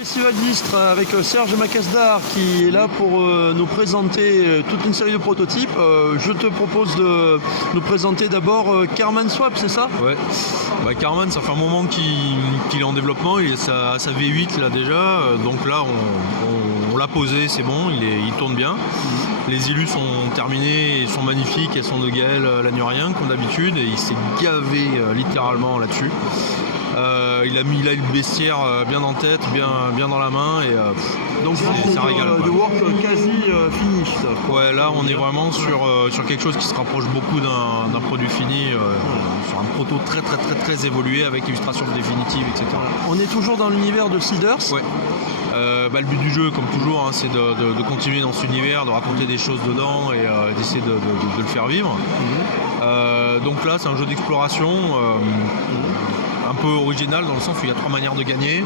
Festival d'Istres avec Serge Macazdar qui est là pour nous présenter toute une série de prototypes. Je te propose de nous présenter d'abord Karman Swap, c'est ça? Ouais, Karman, ça fait un moment qu'il est en développement, il est sa V8 là déjà, donc là on l'a posé, c'est bon, il tourne bien. Les illus sont terminés, sont magnifiques, elles sont de Gaël Lanurien comme d'habitude, et il s'est gavé littéralement là-dessus. Il a le bestiaire bien en tête, bien dans la main, et donc c'est un régal. De work quasi finish. Ouais, là on est vraiment sur quelque chose qui se rapproche beaucoup d'un produit fini, sur un proto très évolué avec illustration définitive, etc. On est toujours dans l'univers de Seeders. Ouais. Le but du jeu, comme toujours, hein, c'est de continuer dans cet univers, de raconter des choses dedans et d'essayer de le faire vivre. Donc là, c'est un jeu d'exploration un peu original dans le sens où il y a 3 manières de gagner.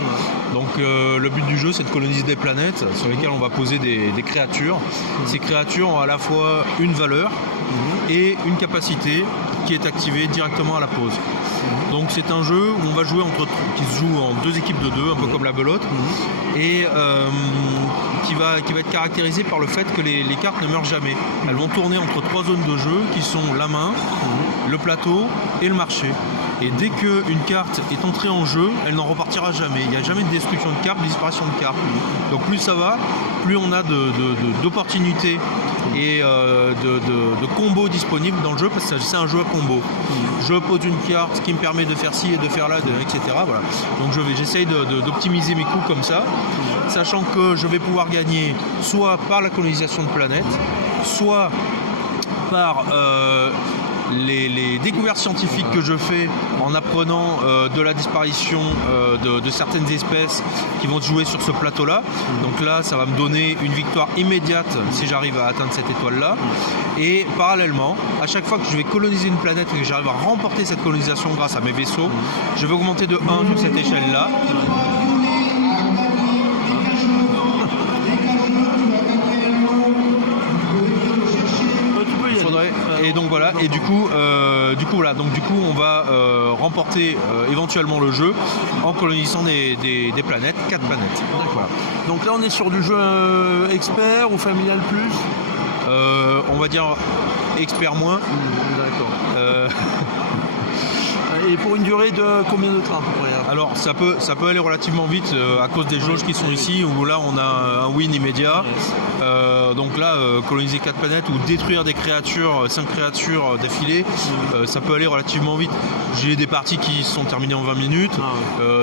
Donc le but du jeu, c'est de coloniser des planètes sur lesquelles on va poser des créatures. Ces créatures ont à la fois une valeur et une capacité qui est activée directement à la pose. Donc c'est un jeu où on va jouer qui se joue en 2 équipes de 2, un peu comme la belote, et qui va être caractérisé par le fait que les cartes ne meurent jamais. Elles vont tourner entre 3 zones de jeu qui sont la main, le plateau et le marché. Et dès qu'une carte est entrée en jeu, elle n'en repartira jamais. Il n'y a jamais de destruction de carte, de disparition de carte. Donc plus ça va, plus on a d'opportunités et de combos disponibles dans le jeu, parce que c'est un jeu à combo. Je pose une carte qui me permet de faire ci et de faire là, etc. Voilà. Donc j'essaye d'optimiser mes coups comme ça, sachant que je vais pouvoir gagner soit par la colonisation de planètes, soit par les découvertes scientifiques que je fais en apprenant de la disparition de certaines espèces qui vont se jouer sur ce plateau-là. Donc là, ça va me donner une victoire immédiate si j'arrive à atteindre cette étoile-là. Et parallèlement, à chaque fois que je vais coloniser une planète et que j'arrive à remporter cette colonisation grâce à mes vaisseaux, je vais augmenter de 1 sur cette échelle-là. Et donc voilà, et du coup on va remporter éventuellement le jeu en colonisant des planètes, 4 planètes. D'accord. Donc là on est sur du jeu expert ou familial plus? On va dire expert moins. D'accord. Et pour une durée de combien de temps à peu près? Alors ça peut aller relativement vite à cause des jauges qui sont ici, où là on a un win immédiat. Donc là, coloniser 4 planètes ou détruire des créatures, 5 créatures d'affilée, ça peut aller relativement vite. J'ai des parties qui sont terminées en 20 minutes,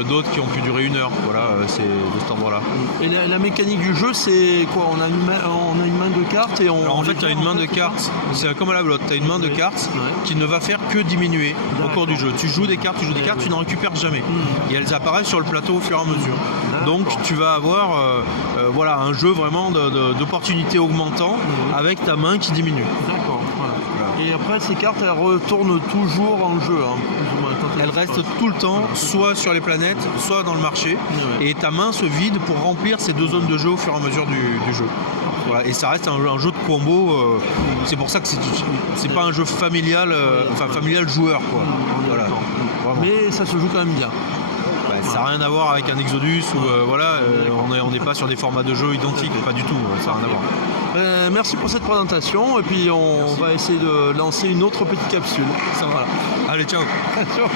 d'autres qui ont pu durer 1 heure. Voilà, c'est de cet ordre-là. Et la mécanique du jeu, c'est quoi? On a une main de cartes et on... Alors en fait, tu as une main de cartes, c'est comme à la belote, tu as une main de cartes qui ne va faire que diminuer au cours du jeu. Tu joues des cartes, tu n'en récupères jamais. Et elles apparaissent sur le plateau au fur et à mesure. Donc tu vas avoir voilà, un jeu vraiment d'opportunités augmentant avec ta main qui diminue. D'accord. Voilà. Et après, ces cartes, elles retournent toujours en jeu. Hein, plus ou moins, elles restent tout le temps, soit sur les planètes, soit dans le marché. Et ta main se vide pour remplir ces 2 zones de jeu au fur et à mesure du jeu. Voilà. Et ça reste un jeu de combo. C'est pour ça que c'est pas un jeu familial, familial joueur, quoi. Voilà. Mais ça se joue quand même bien. Ça n'a rien à voir avec un Exodus ou on n'est pas sur des formats de jeu identiques, pas du tout, ça n'a rien à voir. Merci pour cette présentation et puis on va essayer de lancer une autre petite capsule. Ça va. Allez, ciao. Ciao.